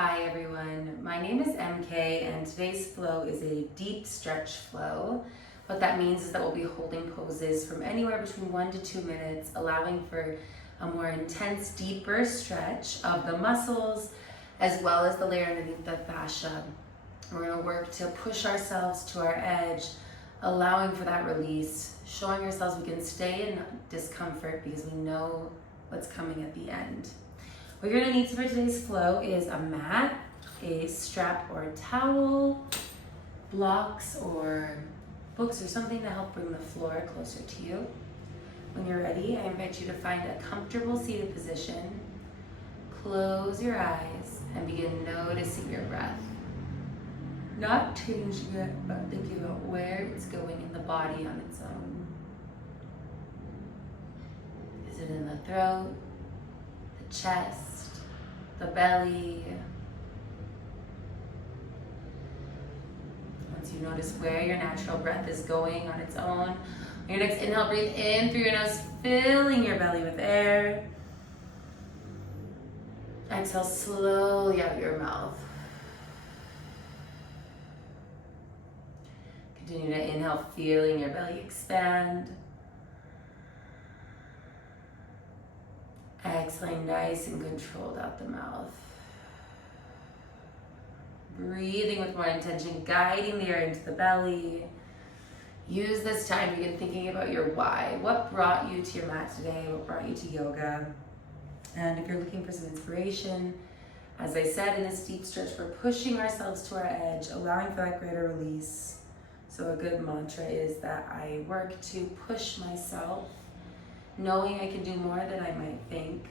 Hi everyone, my name is MK and today's flow is a deep stretch flow. What that means is that we'll be holding poses from anywhere between 1 to 2 minutes, allowing for a more intense, deeper stretch of the muscles as well as the layer underneath the fascia. We're going to work to push ourselves to our edge, allowing for that release, showing ourselves we can stay in discomfort because we know what's coming at the end. What you're going to need for today's flow is a mat, a strap or a towel, blocks or books or something to help bring the floor closer to you. When you're ready, I invite you to find a comfortable seated position. Close your eyes and begin noticing your breath. Not changing it, but thinking about where it's going in the body on its own. Is it in the throat, the chest, the belly? Once you notice where your natural breath is going on its own, on your next inhale, breathe in through your nose, filling your belly with air. Exhale slowly out your mouth. Continue to inhale, feeling your belly expand. Exhaling nice and controlled out the mouth. Breathing with more intention, guiding the air into the belly. Use this time to begin thinking about your why. What brought you to your mat today? What brought you to yoga? And if you're looking for some inspiration, as I said, in this deep stretch, we're pushing ourselves to our edge, allowing for that greater release. So a good mantra is that I work to push myself, knowing I can do more than I might think,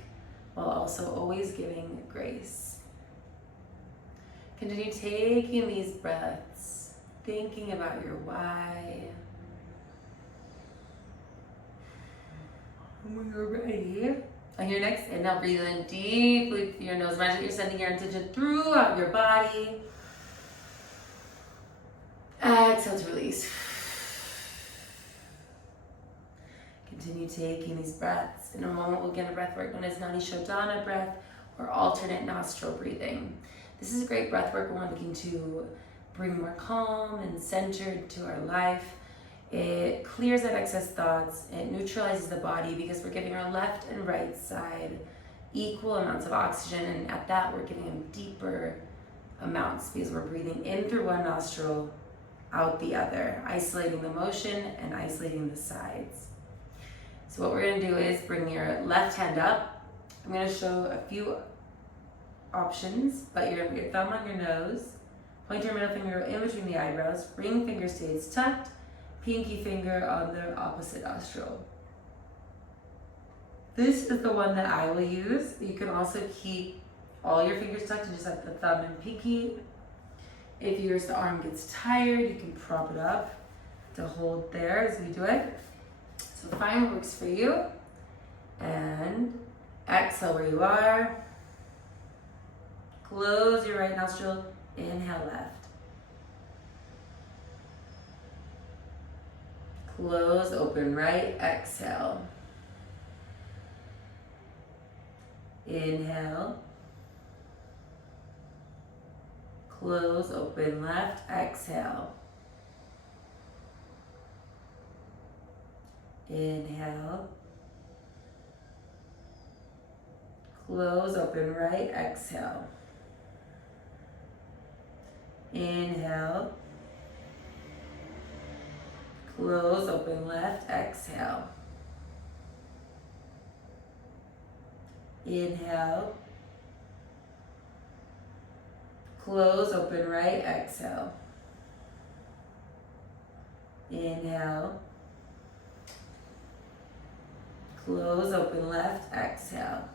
while also always giving grace. Continue taking these breaths, thinking about your why. And when you're ready, on your next inhale, breathe in deeply through your nose. Imagine you're sending your intention throughout your body. Exhale to release. Continue taking these breaths. In a moment, we'll get a breath work known as Nadi Shodhana breath or alternate nostril breathing. This is a great breath work when we're looking to bring more calm and centered to our life. It clears out excess thoughts. It neutralizes the body because we're giving our left and right side equal amounts of oxygen, and at that we're giving them deeper amounts because we're breathing in through one nostril, out the other, isolating the motion and isolating the sides. So what we're going to do is bring your left hand up. I'm going to show a few options, but you're going to put your thumb on your nose, point your middle finger in between the eyebrows, ring finger stays tucked, pinky finger on the opposite nostril. This is the one that I will use. You can also keep all your fingers tucked and just have the thumb and pinky. If your arm gets tired, you can prop it up to hold there as we do it. So find what works for you. And exhale where you are. Close your right nostril. Inhale left. Close, open right. Exhale. Inhale. Close, open left, exhale. Inhale. Close, open right, exhale. Inhale. Close, open left, exhale. Inhale. Close, open right, exhale. Inhale. Close, open left, exhale.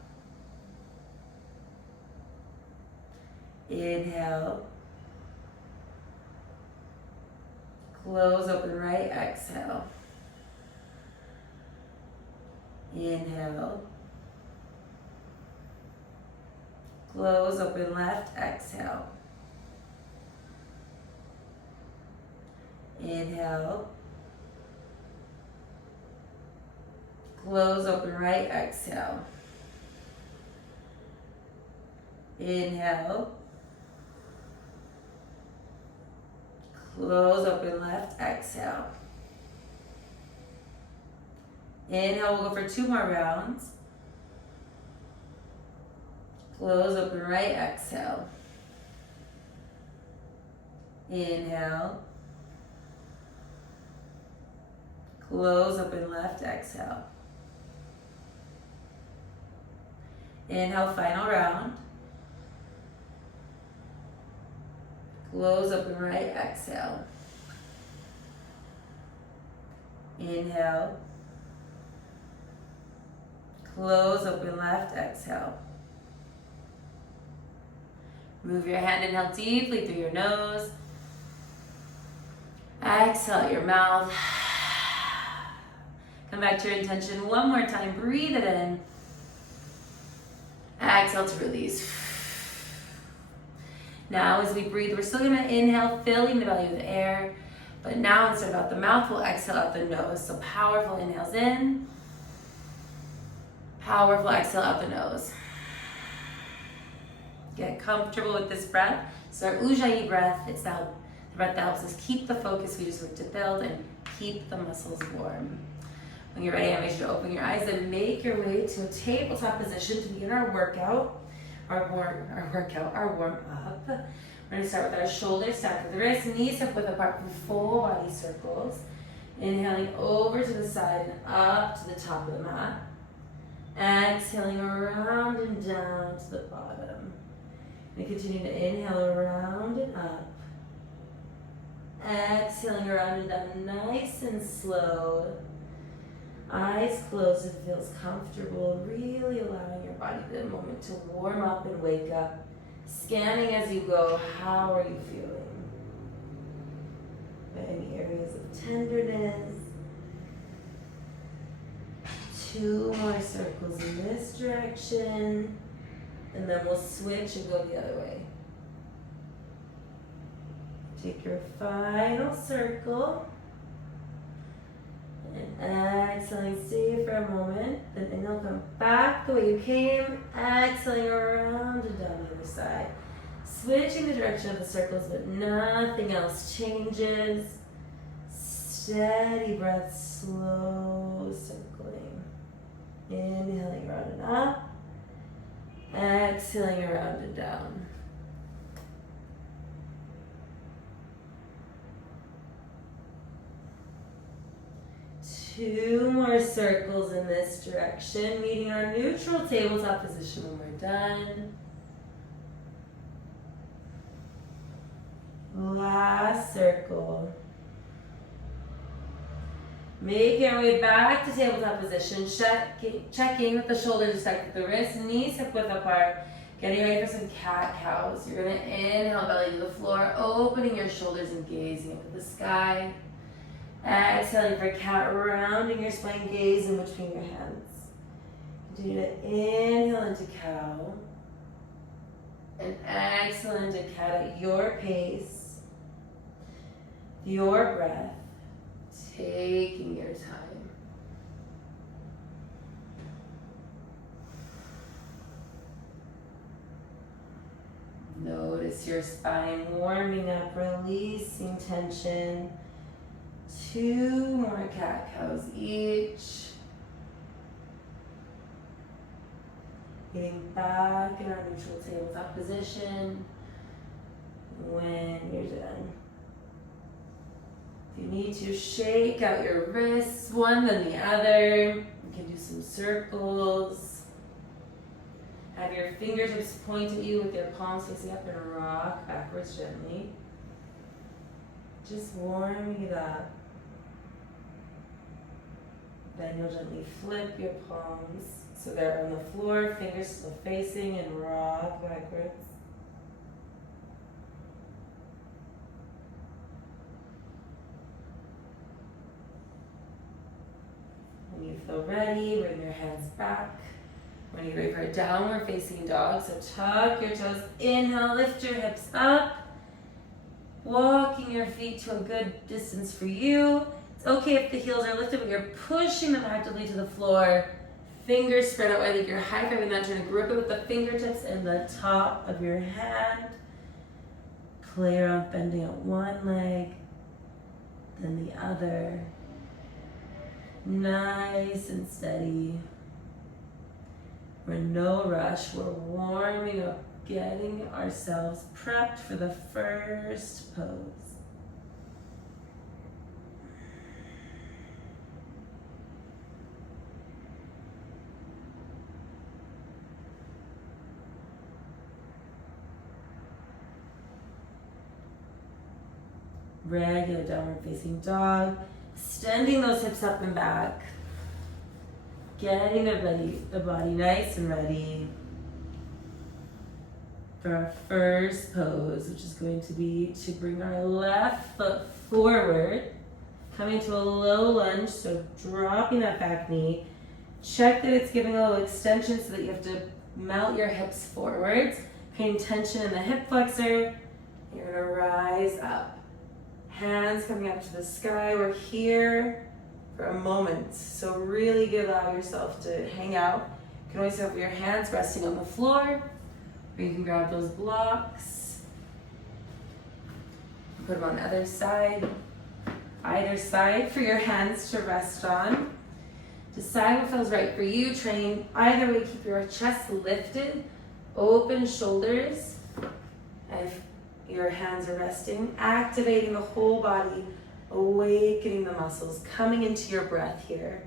Inhale. Close, open right, exhale. Inhale. Close, open left, exhale. Inhale. Close, open right, exhale. Inhale. Close, open left, exhale. Inhale, we'll go for 2 more rounds. Close, open right, exhale. Inhale. Close, open left, exhale. Inhale, final round. Close, open right, exhale. Inhale. Close, open left, exhale. Move your hand, inhale deeply through your nose. Exhale out your mouth. Come back to your intention one more time. Breathe it in. Exhale to release. Now as we breathe, we're still going to inhale, filling the belly with air. But now instead of out the mouth, we'll exhale out the nose. So powerful inhales in. Powerful exhale out the nose. Get comfortable with this breath. So our Ujjayi breath, it's the breath that helps us keep the focus we just worked to build and keep the muscles warm. When you're ready, I invite you to open your eyes and make your way to a tabletop position to begin our workout, our warm up. We're going to start with our shoulders stacked with the wrists, knees hip width apart from full body circles. Inhaling over to the side and up to the top of the mat. Exhaling around and down to the bottom. And continue to inhale around and up. Exhaling around and down, nice and slow. Eyes closed if it feels comfortable, really allowing your body the moment to warm up and wake up. Scanning as you go, how are you feeling? Any areas of tenderness? 2 more circles in this direction, and then we'll switch and go the other way. Take your final circle. And exhaling, stay for a moment. Then inhale, come back the way you came. Exhaling around and down the other side. Switching the direction of the circles, but nothing else changes. Steady breath, slow circling. Inhaling around and up. Exhaling around and down. Two more circles in this direction, meeting our neutral tabletop position when we're done. Last circle. Making our way back to tabletop position, checking that the shoulders are stacked with the wrists, knees hip width apart. Getting ready for some cat-cows. You're going to inhale, belly to the floor, opening your shoulders and gazing up at the sky. Exhaling for cat, rounding your spine, gaze in between your hands. Continue to inhale into cow. And exhale into cat at your pace, your breath, taking your time. Notice your spine warming up, releasing tension. 2 more cat-cows each. Getting back in our neutral tabletop position when you're done. If you need to, shake out your wrists, one then the other. You can do some circles. Have your fingertips point at you with your palms facing up and rock backwards gently. Just warming it up. Then you'll gently flip your palms so they're on the floor, fingers still facing, and rock backwards. When you feel ready, bring your hands back. When you're ready for a downward facing dog, so tuck your toes, inhale, lift your hips up. Walking your feet to a good distance for you. It's okay if the heels are lifted, but you're pushing them actively to the floor. Fingers spread out wide like you're high-fiving that. Trying to grip it with the fingertips and the top of your hand. Play around bending out one leg then the other. Nice and steady. We're in no rush. We're warming up, getting ourselves prepped for the first pose. Regular downward facing dog. Extending those hips up and back. Getting the body nice and ready for our first pose, which is going to be to bring our left foot forward, coming to a low lunge, so dropping that back knee. Check that it's giving a little extension so that you have to melt your hips forwards, paying tension in the hip flexor. You're gonna rise up. Hands coming up to the sky. We're here for a moment, so really allow yourself to hang out. You can always have your hands resting on the floor, or you can grab those blocks, put them on the other side, either side for your hands to rest on. Decide what feels right for you. Train either way. Keep your chest lifted, open shoulders. If your hands are resting, activating the whole body, awakening the muscles, coming into your breath here.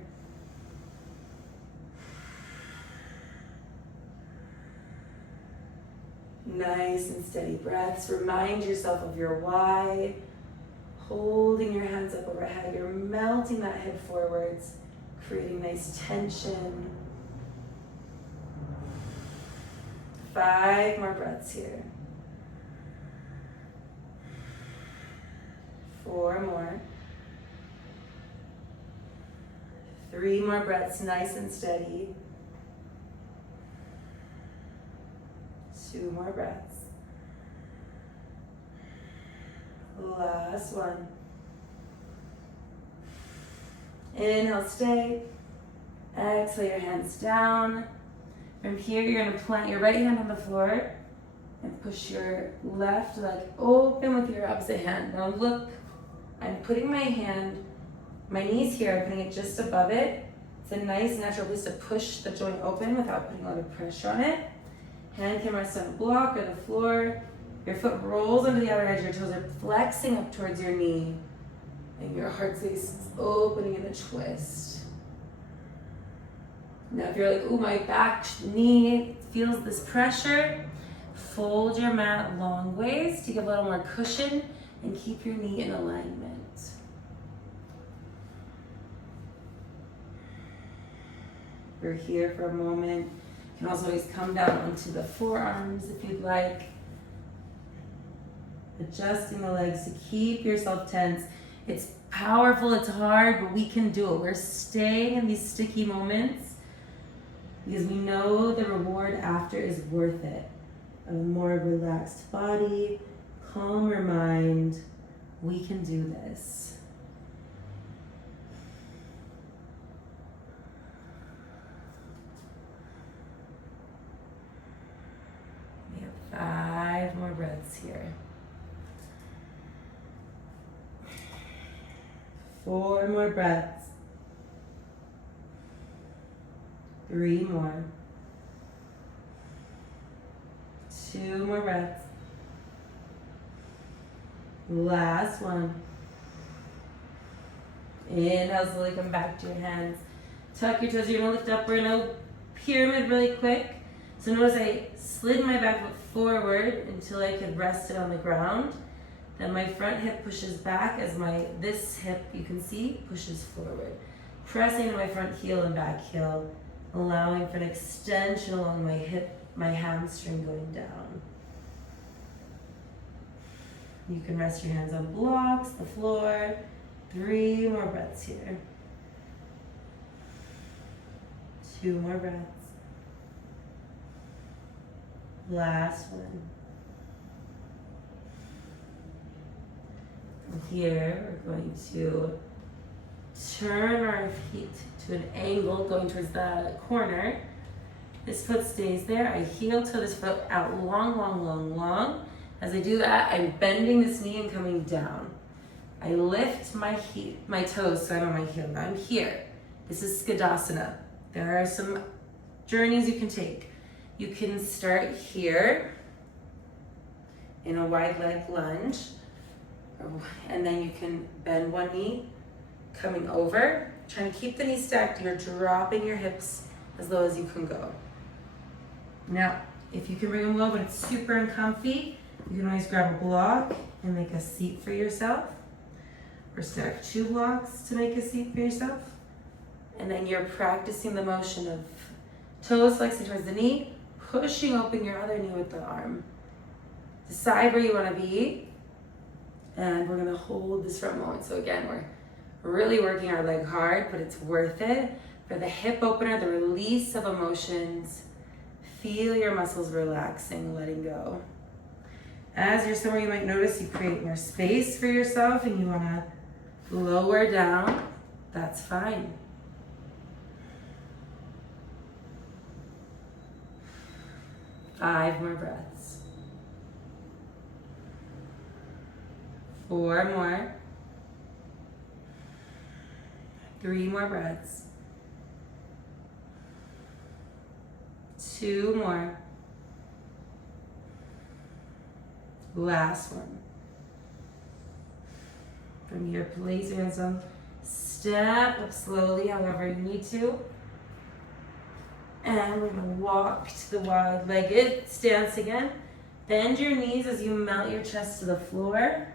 Nice and steady breaths. Remind yourself of your why. Holding your hands up overhead. You're melting that head forwards, creating nice tension. 5 more breaths here. 4 more. 3 more breaths, nice and steady. 2 more breaths. Last one. Inhale, stay. Exhale your hands down. From here, you're going to plant your right hand on the floor and push your left leg open with your opposite hand. Now look, I'm putting my knees here, I'm putting it just above it. It's a nice natural place to push the joint open without putting a lot of pressure on it. Hand can rest on a block or the floor. Your foot rolls under the outer edge, your toes are flexing up towards your knee, and your heart space is opening in a twist. Now if you're like, ooh, my back knee feels this pressure, fold your mat long ways to give a little more cushion and keep your knee in alignment. We're here for a moment. You can also always come down onto the forearms if you'd like. Adjusting the legs to keep yourself tense. It's powerful, it's hard, but we can do it. We're staying in these sticky moments because we know the reward after is worth it. A more relaxed body, calmer mind. We can do this. We have 5 more breaths here. 4 more breaths. 3 more. 2 more breaths. Last one. Inhale, slowly come back to your hands. Tuck your toes. You're gonna lift up. We're gonna pyramid really quick. So notice I slid my back foot forward until I could rest it on the ground. Then my front hip pushes back as this hip, you can see, pushes forward. Pressing to my front heel and back heel, allowing for an extension along my hip, my hamstring going down. You can rest your hands on blocks, the floor. 3 more breaths here. 2 more breaths. Last one. From here, we're going to turn our feet to an angle going towards the corner. This foot stays there. I heel toe this foot out long, long, long, long. As I do that, I'm bending this knee and coming down. I lift my toes so I'm on my heel. Now I'm here. This is Skadasana. There are some journeys you can take. You can start here in a wide leg lunge, and then you can bend one knee, coming over, trying to keep the knee stacked. You're dropping your hips as low as you can go. Now, if you can bring them low but it's super uncomfy, you can always grab a block and make a seat for yourself, or stack 2 blocks to make a seat for yourself. And then you're practicing the motion of toes flexing towards the knee, pushing open your other knee with the arm. Decide where you want to be, and we're going to hold this for a moment. So again, we're really working our leg hard, but it's worth it. For the hip opener, the release of emotions, feel your muscles relaxing, letting go. As you're somewhere you might notice you create more space for yourself and you want to lower down, that's fine. Five more breaths. 4 more. 3 more breaths. 2 more. Last one. From here, place your hands on. Step up slowly, however you need to. And we're going to walk to the wide-legged stance again. Bend your knees as you melt your chest to the floor.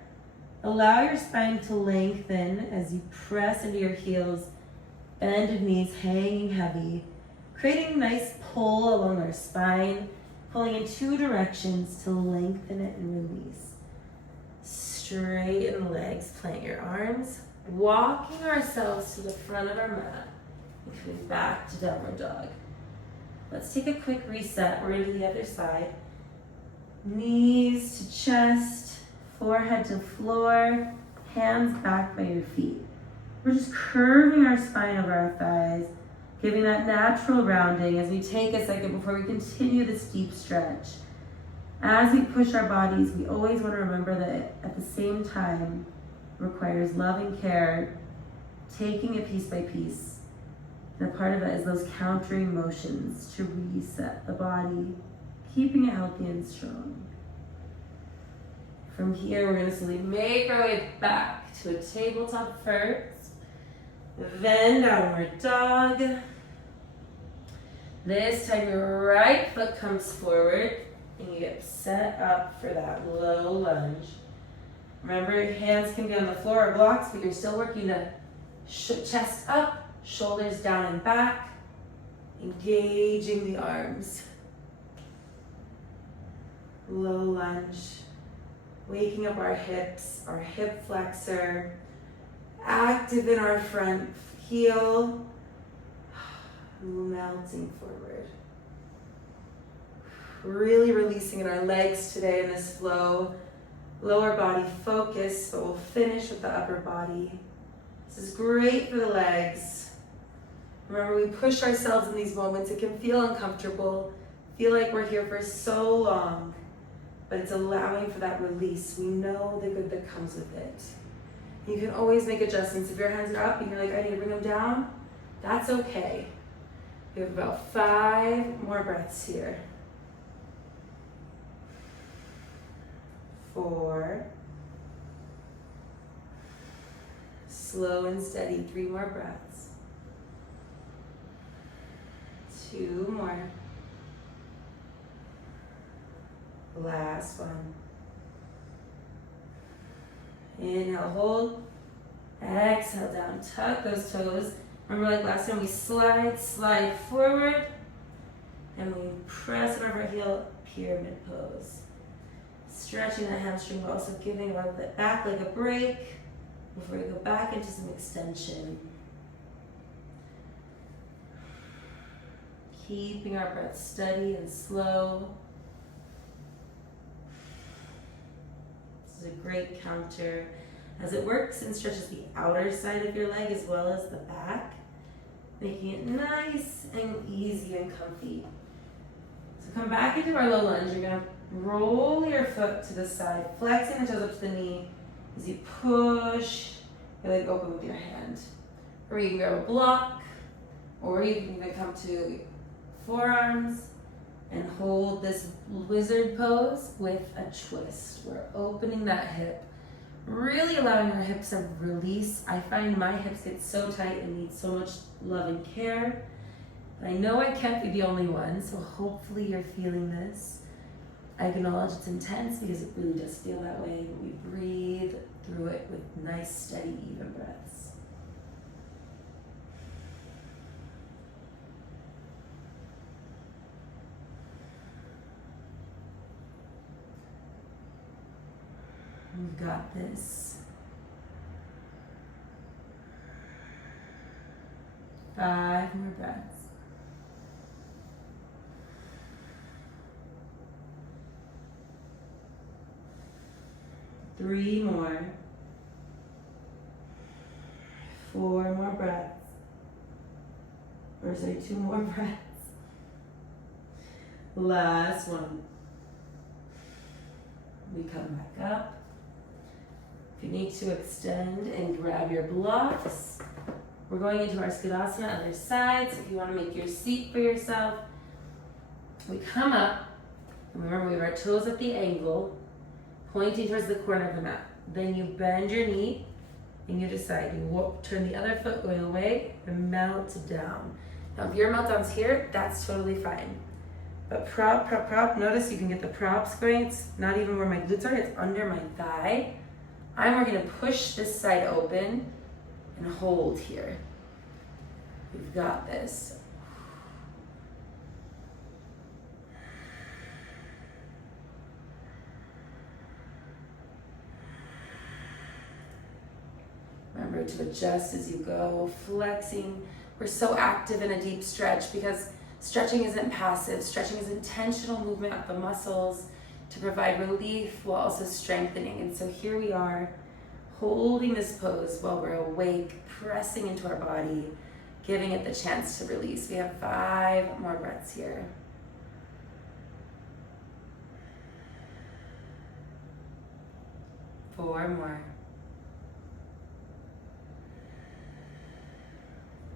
Allow your spine to lengthen as you press into your heels. Bended knees hanging heavy. Creating a nice pull along our spine. Pulling in 2 directions to lengthen it and release. Straighten the legs, plant your arms. Walking ourselves to the front of our mat. And coming back to downward dog. Let's take a quick reset. We're into the other side. Knees to chest, forehead to floor, hands back by your feet. We're just curving our spine over our thighs, giving that natural rounding as we take a second before we continue this deep stretch. As we push our bodies, we always want to remember that at the same time it requires loving care, taking it piece by piece. And a part of it is those countering motions to reset the body, keeping it healthy and strong. From here, we're going to slowly make our way back to a tabletop first, then downward dog. This time your right foot comes forward and you get set up for that low lunge. Remember, your hands can be on the floor or blocks, but you're still working to chest up, shoulders down and back, engaging the arms. Low lunge, waking up our hips, our hip flexor, active in our front heel, melting forward. Really releasing in our legs today in this flow. Lower body focus, but we'll finish with the upper body. This is great for the legs. Remember, we push ourselves in these moments. It can feel uncomfortable, feel like we're here for so long, but it's allowing for that release. We know the good that comes with it. You can always make adjustments. If your hands are up and you're like, I need to bring them down, that's okay. We have about 5 more breaths here. 4. Slow and steady, 3 more breaths. 2 more. Last one. Inhale, hold. Exhale down, tuck those toes. Remember, like last time, we slide forward, and we press it over our heel, pyramid pose. Stretching that hamstring, but also giving our back leg a break before we go back into some extension. Keeping our breath steady and slow. This is a great counter as it works and stretches the outer side of your leg as well as the back, making it nice and easy and comfy. So come back into our low lunge. You're going to roll your foot to the side, flexing the toes up to the knee, As you push your leg open with your hand. Or you can grab a block, or you can even come to forearms and hold this wizard pose with a twist. We're opening that hip, really allowing our hips to release. I find my hips get so tight and need so much love and care. And I know I can't be the only one, so hopefully you're feeling this. I acknowledge it's intense because it really does feel that way. We breathe through it with nice, steady, even breaths. We've got this. 5 more breaths. Three more. 4 more breaths. Or sorry, 2 more breaths. Last one. We come back up. If you need to extend and grab your blocks, we're going into our Skadasana, other side. So if you want to make your seat for yourself, we come up. And remember, we have our toes at the angle, pointing towards the corner of the mat. Then you bend your knee and you decide. You turn the other foot going away and melt down. Now, if your melt down's here, that's totally fine. But prop, prop, prop. Notice you can get the props going. It's not even where my glutes are, it's under my thigh. We're gonna push this side open and hold here. We've got this. Remember to adjust as you go, flexing. We're so active in a deep stretch because stretching isn't passive. Stretching is intentional movement of the muscles to provide relief while also strengthening. And so here we are, holding this pose while we're awake, pressing into our body, giving it the chance to release. We have 5 more breaths here. Four more.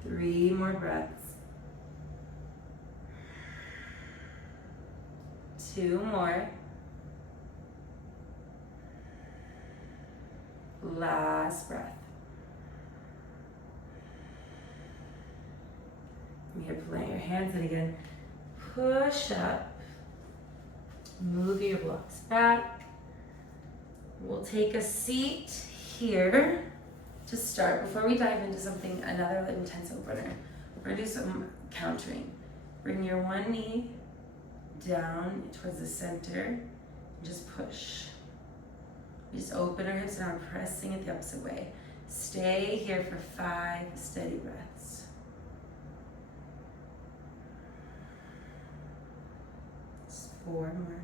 3 more breaths. 2 more. Last breath. You're plant your hands in again. Push up. Move your blocks back. We'll take a seat here to start. Before we dive into something, another intense opener, we're gonna do some countering. Bring your one knee down towards the center and just push. We just open our hips and are pressing it the opposite way. Stay here for 5 steady breaths. Just 4 more.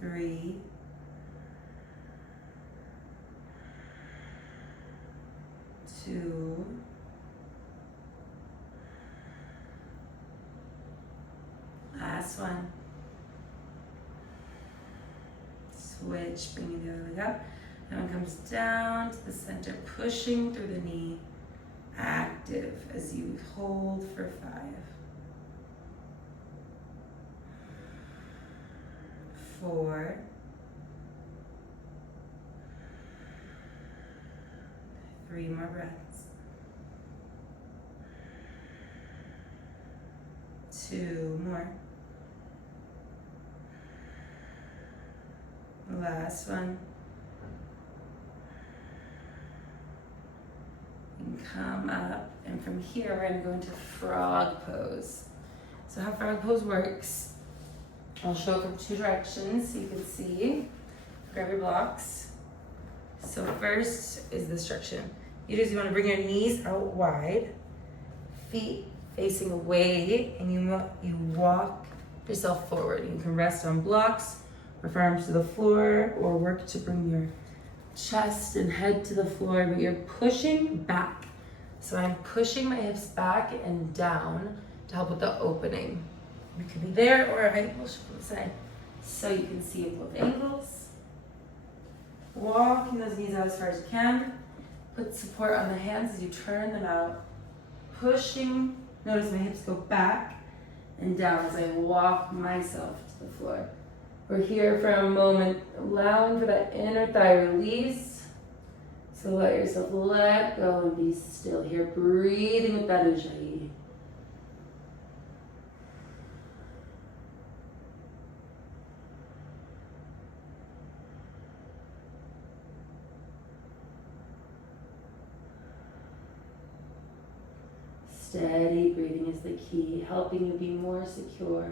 3. 2. Last one. Switch, bringing the other leg up. That one comes down to the center, pushing through the knee. Active as you hold for 5. 4. 3 more breaths. 2 more. Last one. And come up, and from here we're going to go into frog pose. So how frog pose works, I'll show it from 2 directions so you can see. Grab your blocks. So first is the instruction. You want to bring your knees out wide, feet facing away, and you walk yourself forward. You can rest on blocks, or arms to the floor, or work to bring your chest and head to the floor, but you're pushing back. So I'm pushing my hips back and down to help with the opening. We could be there, or I will show the side. so you can see in both angles. Walking those knees out as far as you can. Put support on the hands as you turn them out. Pushing, notice my hips go back and down as I walk myself to the floor. We're here for a moment, allowing for that inner thigh release. So let yourself let go and be still here, breathing with that ujjayi. Steady breathing is the key, helping you be more secure.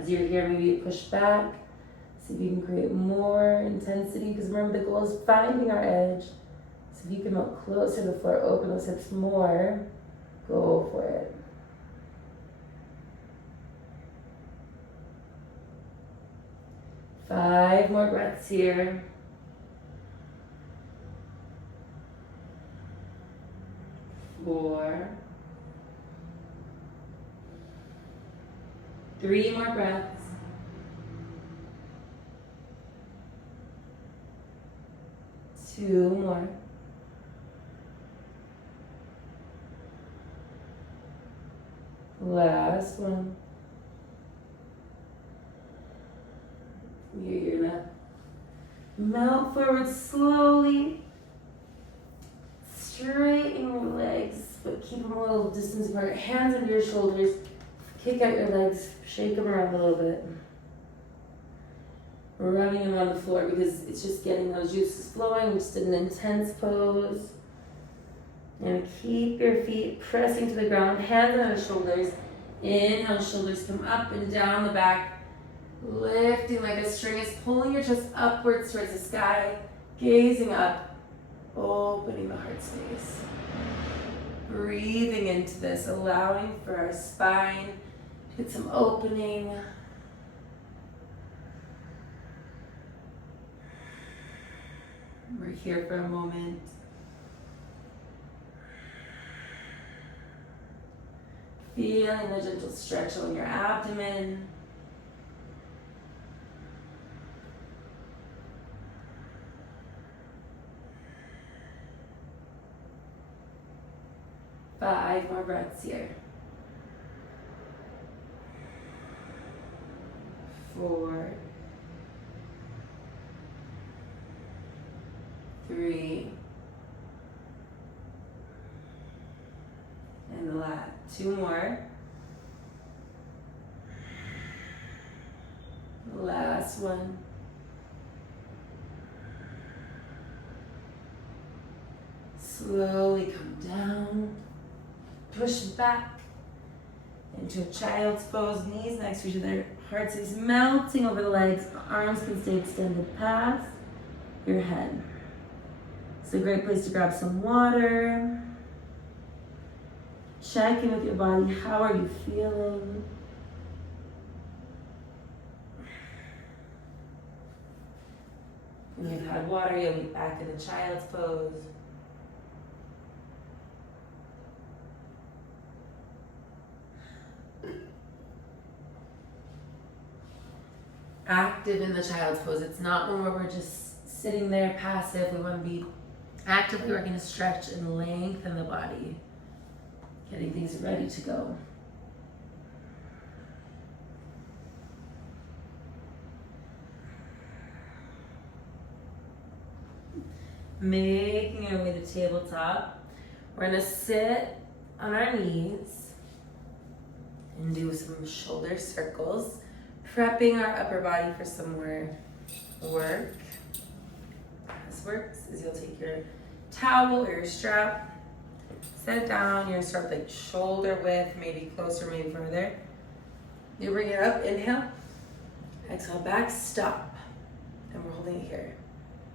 As you're here, maybe you push back. See if you can create more intensity, because remember the goal is finding our edge. So if you can melt closer to the floor, open those hips more, go for it. Five more breaths here. 4. 3 more breaths. 2 more. Last one. You're gonna melt forward slowly. Straighten your legs, but keep them a little distance apart. Hands under your shoulders. Kick out your legs, shake them around a little bit. Rubbing them on the floor because it's just getting those juices flowing. We just did an intense pose. And keep your feet pressing to the ground, hands on the shoulders. Inhale, shoulders come up and down the back. Lifting like a string is pulling your chest upwards towards the sky. Gazing up, opening the heart space. Breathing into this, allowing for our spine to get some opening. We're here for a moment. Feeling the gentle stretch on your abdomen. Five more breaths here. 4, 3, and the last 2 more. Last one. Slowly come down. Push back into a child's pose, knees next to each other, heart is melting over the legs, arms can stay extended past your head. It's a great place to grab some water. Check in with your body, how are you feeling? When you've had water, you'll be back in the child's pose. Active in the child's pose. It's not one where we're just sitting there passive. We want to be actively working to stretch and lengthen the body, getting things ready to go. Making our way to tabletop. We're gonna sit on our knees and do some shoulder circles, prepping our upper body for some more work. This works is you'll take your towel or your strap, set it down. You're gonna start with like shoulder width, maybe closer, maybe further. You bring it up, inhale, exhale, back, stop. And we're holding it here.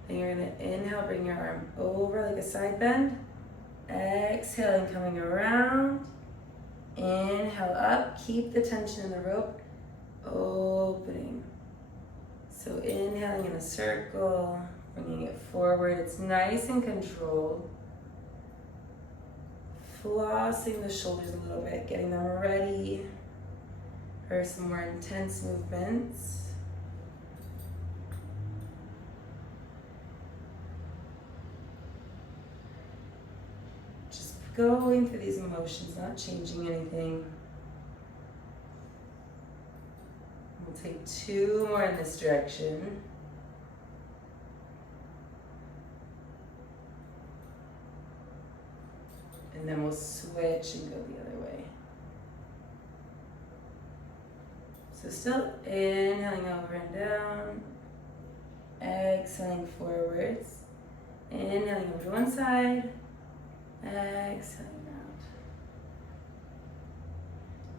Then you're gonna inhale, bring your arm over like a side bend. Exhaling, coming around. Inhale up, keep the tension in the rope, opening. So inhaling in a circle, bringing it forward. It's nice and controlled. Flossing the shoulders a little bit, getting them ready for some more intense movements. Just going through these emotions, not changing anything. We'll take 2 more in this direction. And then we'll switch and go the other way. So still inhaling over and down, exhaling forwards, inhaling over to one side, exhaling out.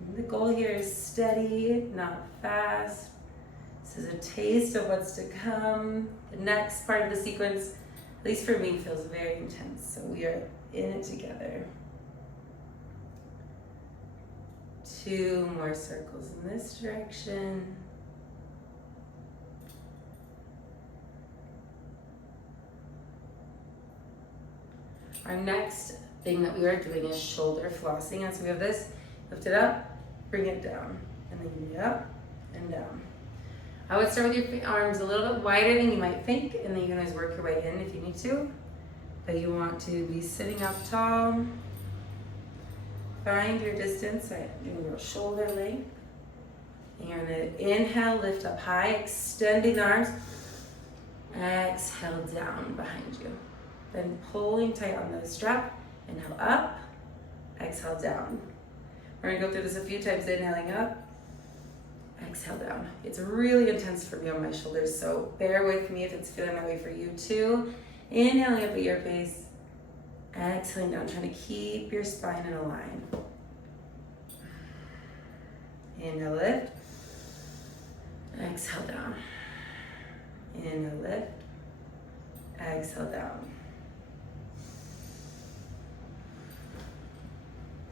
And the goal here is steady, not fast. This is a taste of what's to come. The next part of the sequence, at least for me, feels very intense. So we are in it together. 2 more circles in this direction. Our next thing that we are doing is shoulder flossing. And so we have this, lift it up, bring it down, and then bring it up and down. I would start with your arms a little bit wider than you might think, and then you can always work your way in if you need to. But you want to be sitting up tall. Find your distance, right? Doing your shoulder length. And you're gonna inhale, lift up high, extending the arms. Exhale down behind you. Then pulling tight on the strap. Inhale up, exhale down. We're gonna go through this a few times, inhaling up, exhale down. It's really intense for me on my shoulders, so bear with me if it's feeling that way for you too. Inhaling up at your pace, exhaling down, trying to keep your spine in a line. Inhale, lift, exhale down. Inhale, lift, exhale down.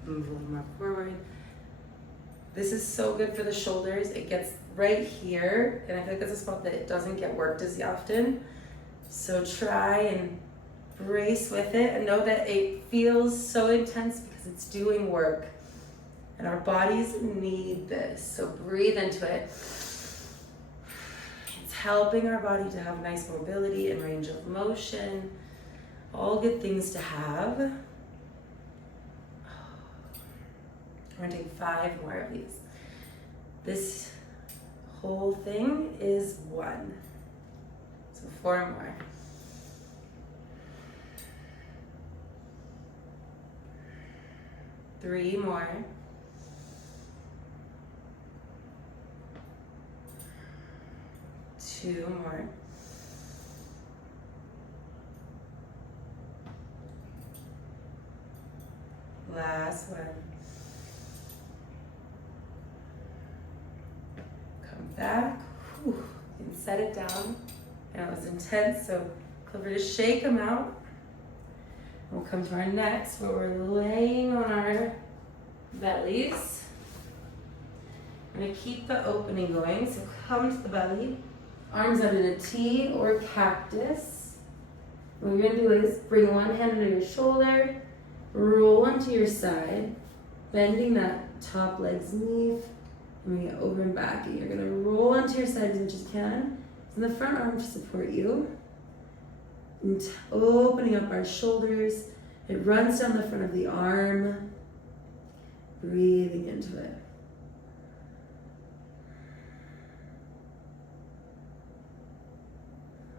Move a little more forward. This is so good for the shoulders. It gets right here, and I feel like that's a spot that it doesn't get worked as often. So try and brace with it and know that it feels so intense because it's doing work. And our bodies need this. So breathe into it. It's helping our body to have nice mobility and range of motion. All good things to have. We're gonna take 5 more of these. This whole thing is 1. So 4 more. Three more. 2 more. 'Last one. Come back. Whew. And set it down. And it was intense, so feel free to shake them out. We'll come to our necks where we're laying on our bellies. We're gonna keep the opening going, so come to the belly. Arms out in a T or cactus. What you're gonna do is bring one hand under your shoulder, roll onto your side, bending that top leg's knee, and bring it over and back. And you're gonna roll onto your side as much as you can. And the front arm to support you. And opening up our shoulders. It runs down the front of the arm. Breathing into it.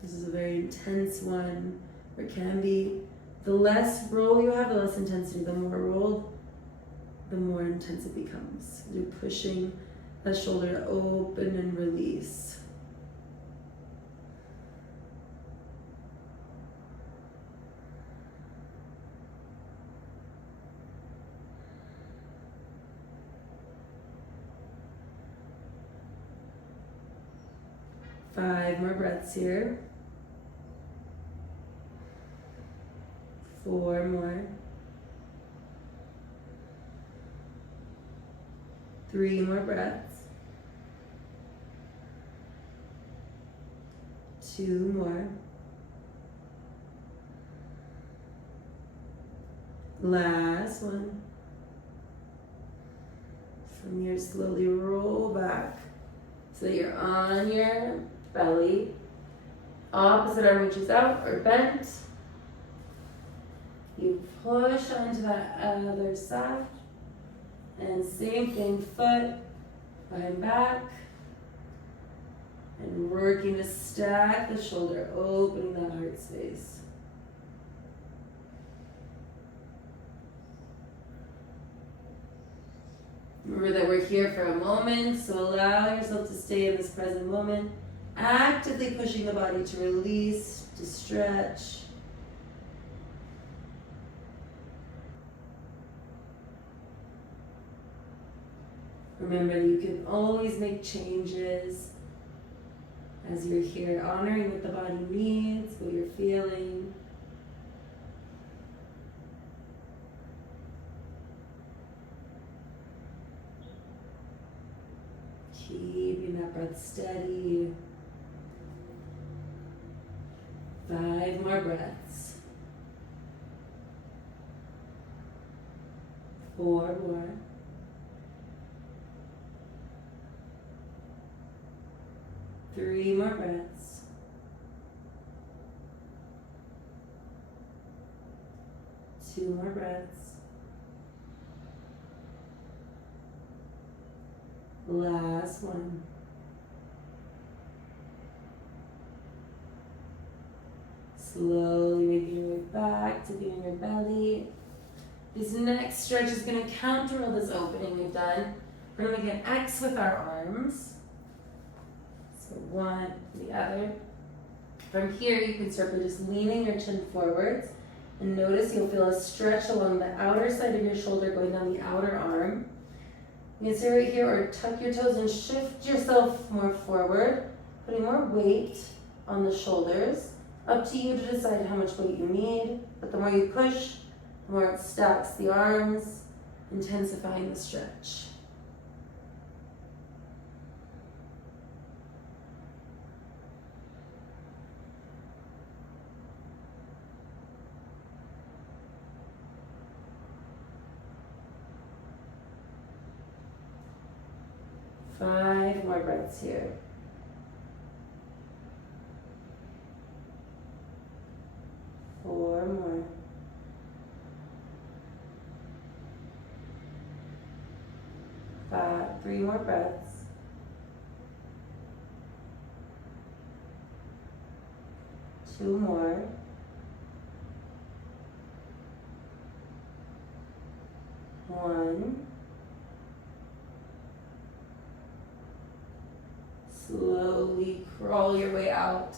This is a very intense one. It can be, the less roll you have, the less intensity. The more roll, the more intense it becomes. You're pushing that shoulder to open and release. 5 more breaths here. 4 more. 3 more breaths. 2 more. Last one. From here, slowly roll back so that you're on your belly. Opposite arm reaches out or bent. You push onto that other side. And same thing, foot behind back. And working to stack the shoulder, opening that heart space. Remember that we're here for a moment, so allow yourself to stay in this present moment, actively pushing the body to release, to stretch. Remember that you can always make changes as you're here, honoring what the body needs, what you're feeling. Keeping that breath steady. 5 more breaths. 4 more. 3 more breaths. 2 more breaths. Last one. Slowly making your way back to being your belly. This next stretch is going to counter all this opening we've done. We're going to make an X with our arms. So one, the other. From here, you can start by just leaning your chin forwards. And notice you'll feel a stretch along the outer side of your shoulder going down the outer arm. You can stay right here or tuck your toes and shift yourself more forward, putting more weight on the shoulders. Up to you to decide how much weight you need, but the more you push, the more it stacks the arms, intensifying the stretch. Five more breaths here. Four more. Three more breaths. Two more. One. Slowly crawl your way out.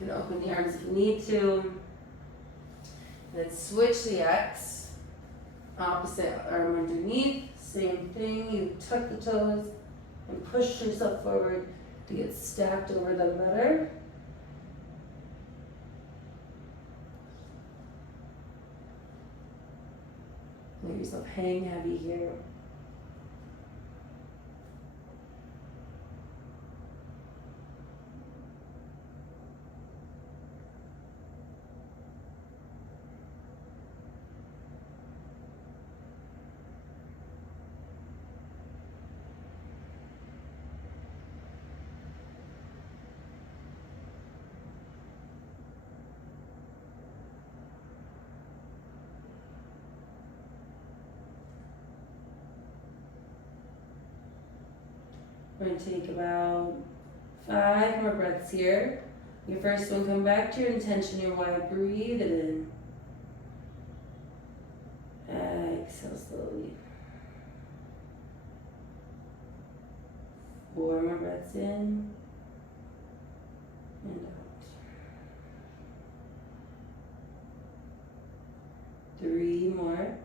You can open the arms if you need to. Then switch the X. Opposite arm underneath. Same thing. You tuck the toes and push yourself forward to get stacked over them better. Let yourself hang heavy here. We're going to take about 5 more breaths here. Your first one, come back to your intention, your wide. Breathe it in. Exhale slowly. 4 more breaths in and out. 3 more.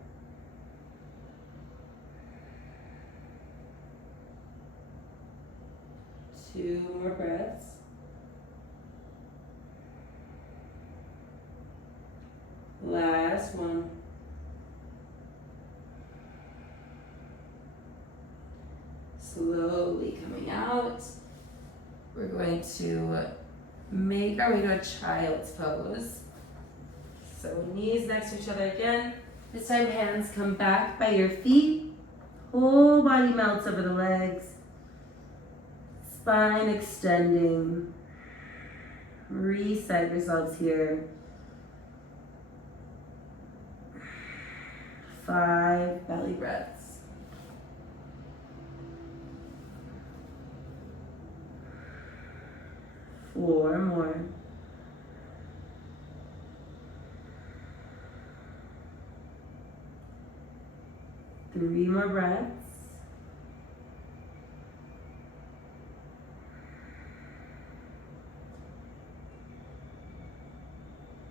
2 more breaths. Last one. Slowly coming out. We're going to make our way to a child's pose. So knees next to each other again. This time hands come back by your feet. Whole body melts over the legs. Spine extending. Reset yourselves here. 5 belly breaths. 4 more. 3 more breaths.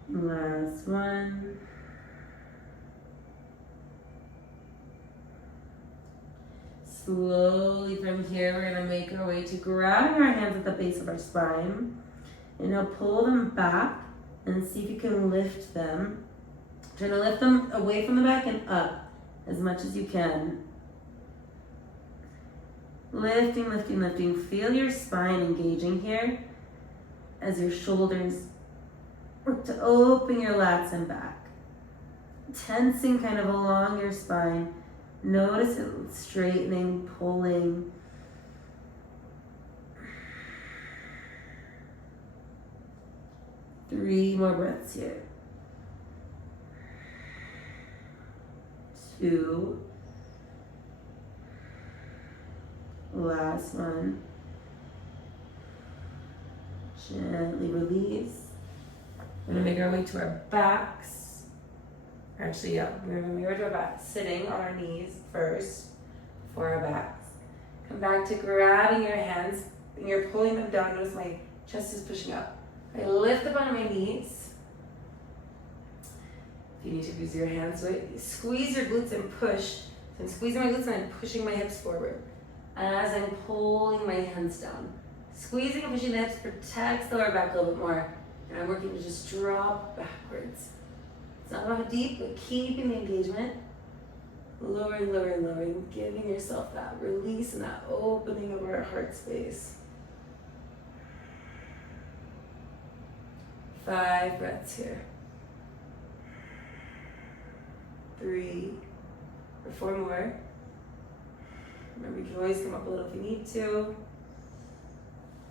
Last one. Slowly from here, we're going to make our way to grabbing our hands at the base of our spine. And now pull them back and see if you can lift them. Try to lift them away from the back and up as much as you can. Lifting, lifting, lifting. Feel your spine engaging here as your shoulders work to open your lats and back. Tensing kind of along your spine. Notice it straightening, pulling. Three more breaths here. 2. Last one. Gently release. We're going to make our way to our backs. Actually, yeah, we're going to make our way to our backs. Sitting on our knees first, before our backs. Come back to grabbing your hands, and you're pulling them down. Notice my chest is pushing up. I lift up on my knees. If you need to use your hands, so squeeze your glutes and push. So I'm squeezing my glutes and I'm pushing my hips forward. As I'm pulling my hands down. Squeezing and pushing the hips protects the lower back a little bit more. And I'm working to just drop backwards. It's not about how deep, but keeping the engagement. Lowering, lowering, lowering. Giving yourself that release and that opening of our heart space. 5 breaths here. 3 or 4 more. Remember, you can always come up a little if you need to.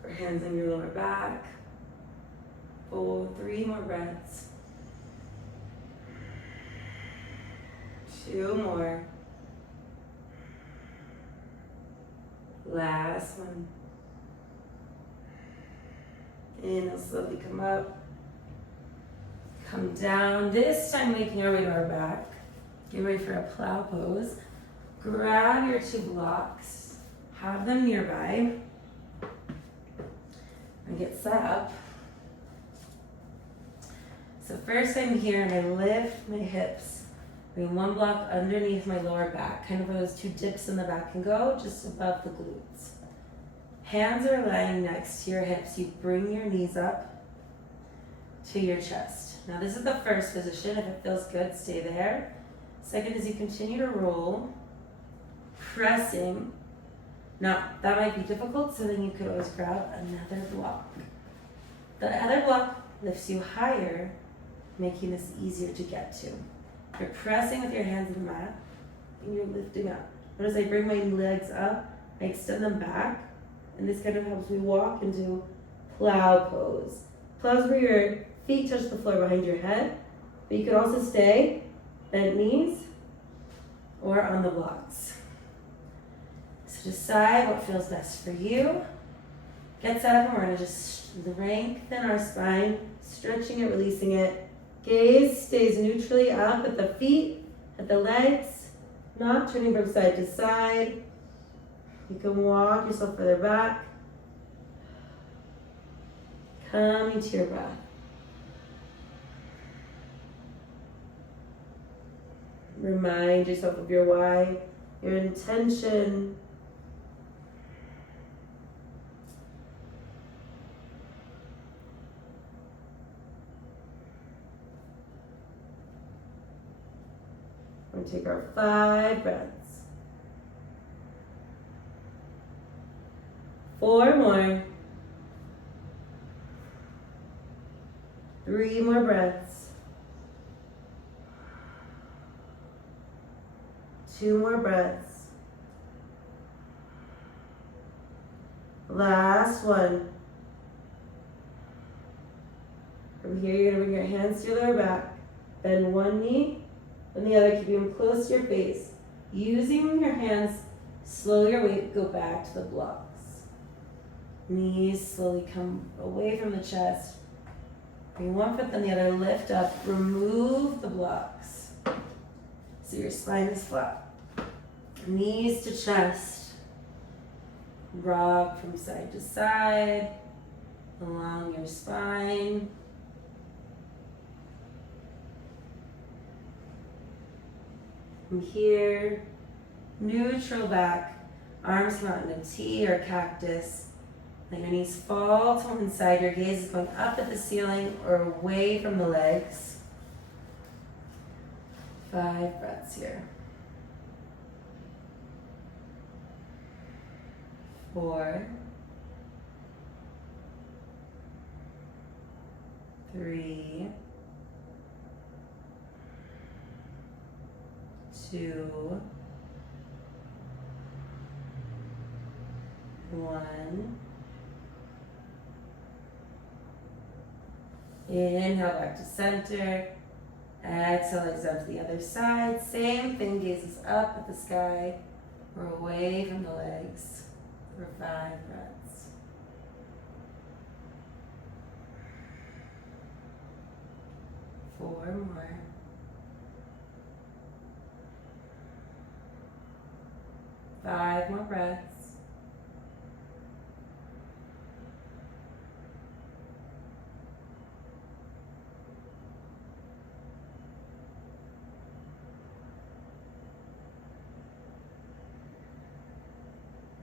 Or hands on your lower back. 3 more breaths. 2 more. Last one. Inhale, slowly come up. Come down, this time making our way to our back. Get ready for a plow pose. Grab your 2 blocks, have them nearby, and get set up. So first I'm here and I lift my hips. Bring 1 block underneath my lower back, kind of where those 2 dips in the back can go, just above the glutes. Hands are lying next to your hips. You bring your knees up to your chest. Now this is the first position. If it feels good, stay there. Second is you continue to roll, pressing. Now that might be difficult, so then you could always grab another block. The other block lifts you higher, making this easier to get to. You're pressing with your hands in the mat, and you're lifting up. Notice I bring my legs up, I extend them back, and this kind of helps me walk into plow pose. Plows where your feet touch the floor behind your head, but you could also stay bent knees or on the blocks. So decide what feels best for you. Get set up and we're going to just lengthen our spine, stretching it, releasing it. Gaze stays neutrally up at the feet, at the legs, not turning from side to side. You can walk yourself further back. Coming to your breath. Remind yourself of your why, your intention. going to take our 5 breaths. 4 more. 3 more breaths. 2 more breaths. Last one. From here, you're going to bring your hands to your lower back. Bend one knee and the other, keeping them close to your face. Using your hands, slow your weight, go back to the blocks. Knees slowly come away from the chest. Bring one foot, then the other, lift up, remove the blocks. So your spine is flat. Knees to chest. Rock from side to side, along your spine. From here, neutral back, arms come out in a T or cactus. Let your knees fall to one side. Your gaze is going up at the ceiling or away from the legs. 5 breaths here. 4, 3, 2, 1. Inhale back to center. Exhale, legs out to the other side. Same thing, gazes up at the sky or away from the legs for 5 breaths. Four more. 5 more breaths.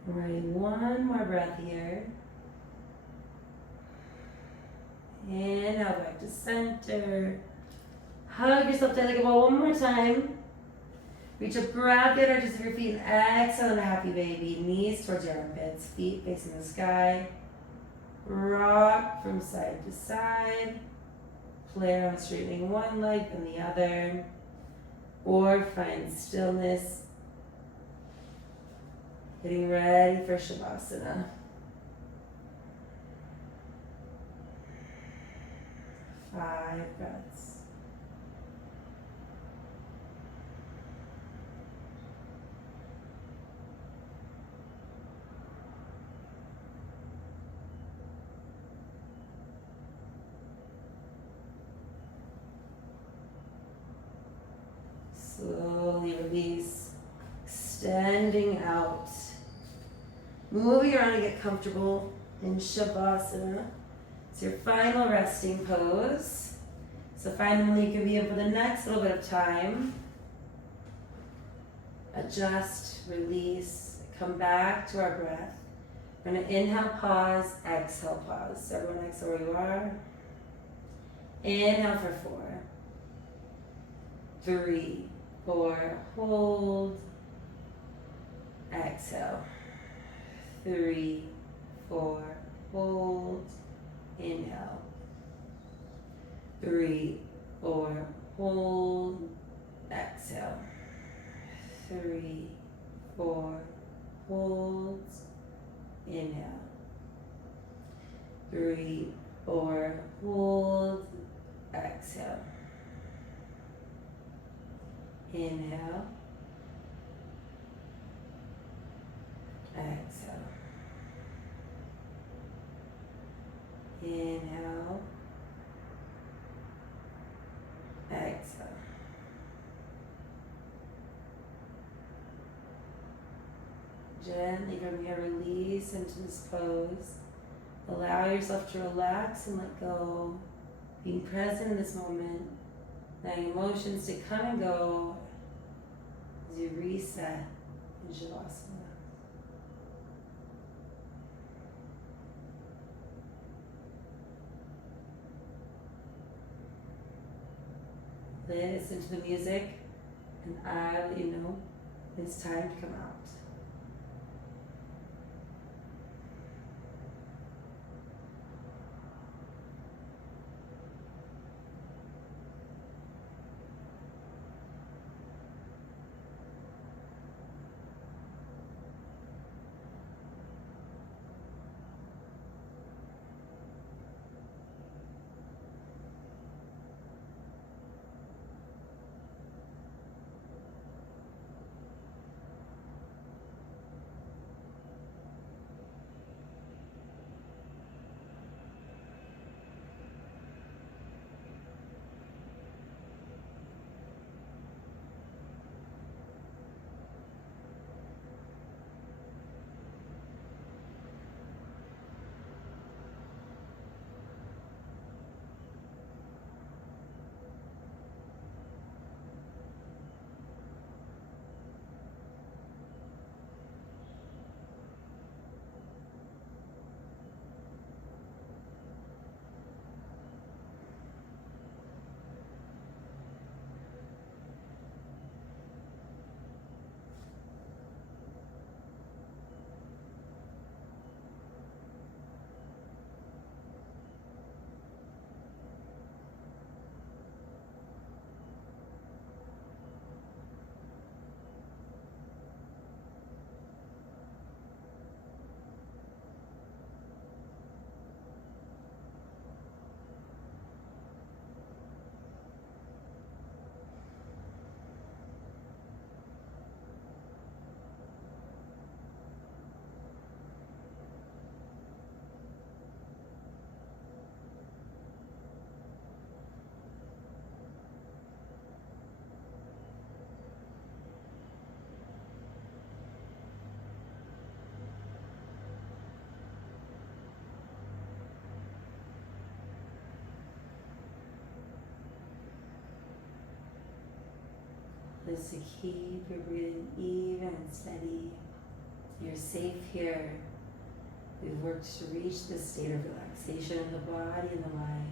All right, one more breath here. Inhale back to center. Hug yourself tight like a ball one more time. Reach up, grab the edges of your feet, and exhale into happy baby. Knees towards your armpits, feet facing the sky. Rock from side to side. Play around straightening one leg and the other. Or find stillness. Getting ready for savasana. 5 breaths. Slowly release, extending out. Moving around to get comfortable in Shavasana. It's your final resting pose. So finally you can be in for the next little bit of time. Adjust, release, come back to our breath. We're going to inhale, pause, exhale, pause. So everyone exhale where you are. Inhale for 4, 3, 4, hold, exhale. 3, 4, hold, inhale. 3, 4, hold, exhale. 3, 4, hold, inhale. 3, 4, hold, exhale. Inhale, exhale. Inhale, exhale. Gently from here, release into this pose. Allow yourself to relax and let go. Being present in this moment. Letting emotions to come and go as you reset in Shavasana. Listen to the music And I let you know it's time to come out. Is to keep your breathing even and steady. You're safe here. We've worked to reach this state of relaxation in the body and the mind.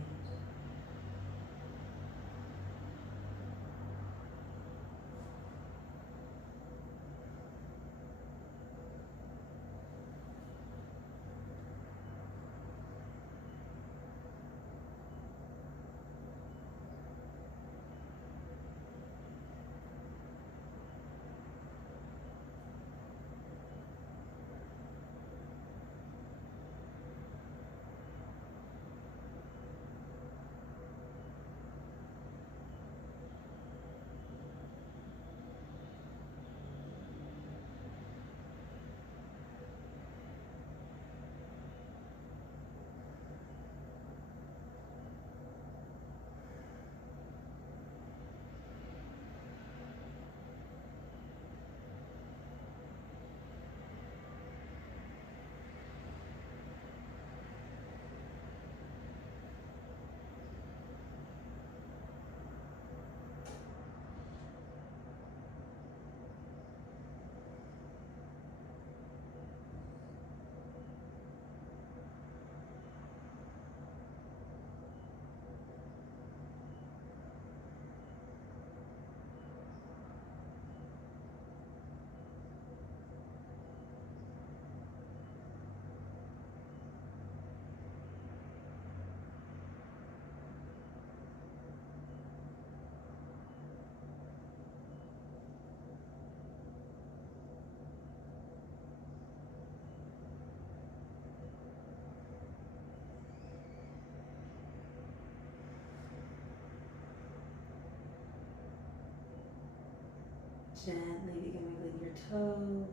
Gently begin wiggling your toes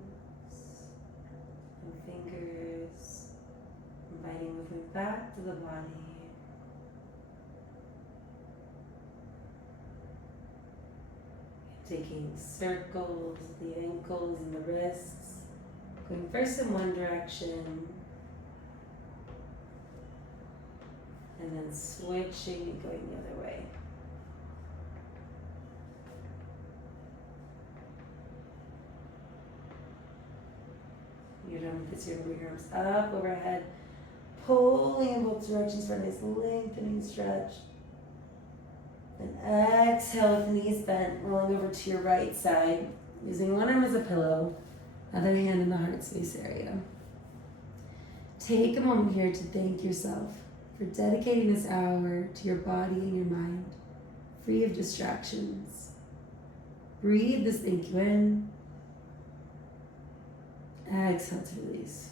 and fingers, inviting movement back to the body. Taking circles, the ankles and the wrists, going first in one direction, and then switching and going the other way. You're done with this, you're gonna bring your arms up overhead, pulling in both directions for a nice lengthening stretch. And exhale with knees bent, rolling over to your right side, using one arm as a pillow, other hand in the heart space area. Take a moment here to thank yourself for dedicating this hour to your body and your mind, free of distractions. Breathe this thank you in. Exhale to release.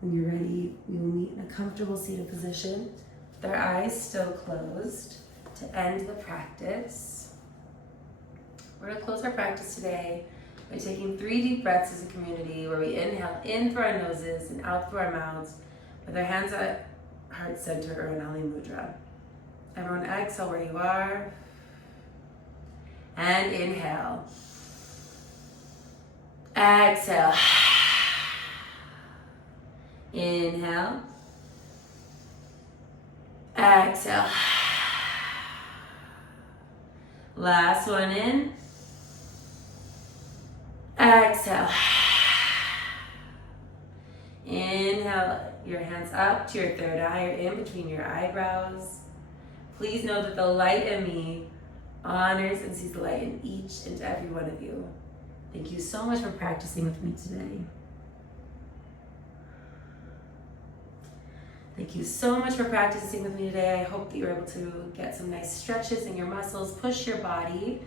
When you're ready, we will meet in a comfortable seated position with our eyes still closed to end the practice. We're going to close our practice today by taking 3 deep breaths as a community where we inhale in through our noses and out through our mouths with our hands at heart center or Anali Mudra. Everyone exhale where you are and inhale. Exhale. Inhale. Exhale. Last one in. Exhale. Inhale your hands up to your third eye or in between your eyebrows. Please know that the light in me honors and sees the light in each and every one of you. Thank you so much for practicing with me today. Thank you so much for practicing with me today. I hope that you're able to get some nice stretches in your muscles, push your body.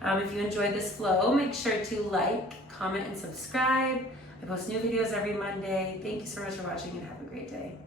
If you enjoyed this flow, make sure to like, comment, and subscribe. I post new videos every Monday. Thank you so much for watching and have a great day.